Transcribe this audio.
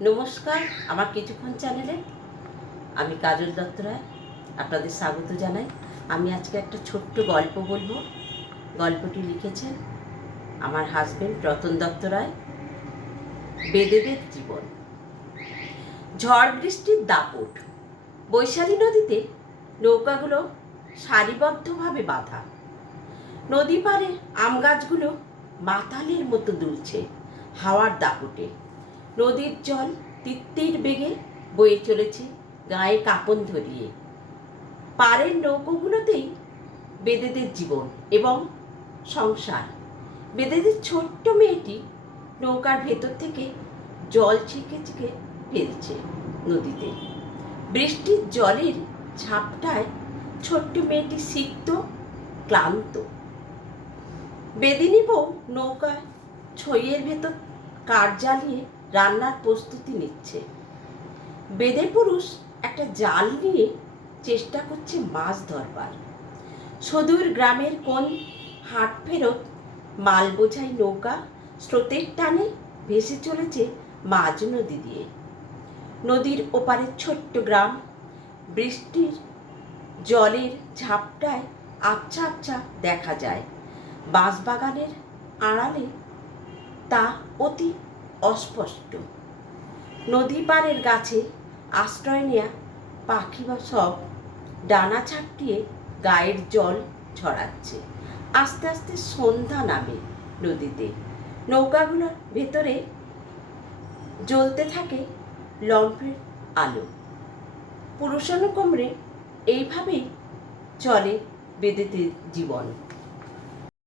নমস্কার, আমার কিছুক্ষণ চ্যানেলে আমি কাজল দত্ত রায় আপনাদের স্বাগত জানাই। আমি আজকে একটা ছোট্ট গল্প বলবো। গল্পটি লিখেছেন আমার হাজবেন্ড রতন দত্ত রায়। বেদেদের জীবন। ঝড় বৃষ্টির দাপট। বৈশালী নদীতে নৌকাগুলো সারিবদ্ধভাবে বাঁধা। নদী পাড়ে আম গাছগুলো মাতালের মতো দুলছে হাওয়ার দাপটে। নদীর জল তিত্তির বেগে বয়ে চলেছে গায়ে কাঁপন ধরিয়ে। পাড়ের নৌকোগুলোতেই বেদেদের জীবন এবং সংসার। বেদেদের ছোট্ট মেয়েটি নৌকার ভেতর থেকে জল ছিকে ছিকে ফেলছে নদীতে। বৃষ্টির জলের ঝাপটায় ছোট্ট মেয়েটি সিক্ত, ক্লান্ত। বেদিনী বউ নৌকায় ছইয়ের ভেতর কাঠ জ্বালিয়ে রান্নার প্রস্তুতি নিচ্ছে। বেদে পুরুষ একটা জাল নিয়ে চেষ্টা করছে মাছ ধরবার। সুদূর গ্রামের কোন হাট ফেরত মাল বোঝাই নৌকা স্রোতের টানে ভেসে চলেছে মাঝ নদী দিয়ে। নদীর ওপারের ছোট্ট গ্রাম বৃষ্টির জলের ঝাপটায় আবছা আবছা দেখা যায়। বাঁশবাগানের আড়ালে তা অতি অস্পষ্ট। নদী পাড়ের গাছে আশ্রয় নেয়া পাখি বা সব ডানা ছাটিয়ে গায়ের জল ছড়াচ্ছে। আস্তে আস্তে সন্ধ্যা নামে নদীতে। নৌকাগুলোর ভেতরে জ্বলতে থাকে লম্ফের আলো। পুরুষানুক্রমে এইভাবেই চলে বেদেদের জীবন।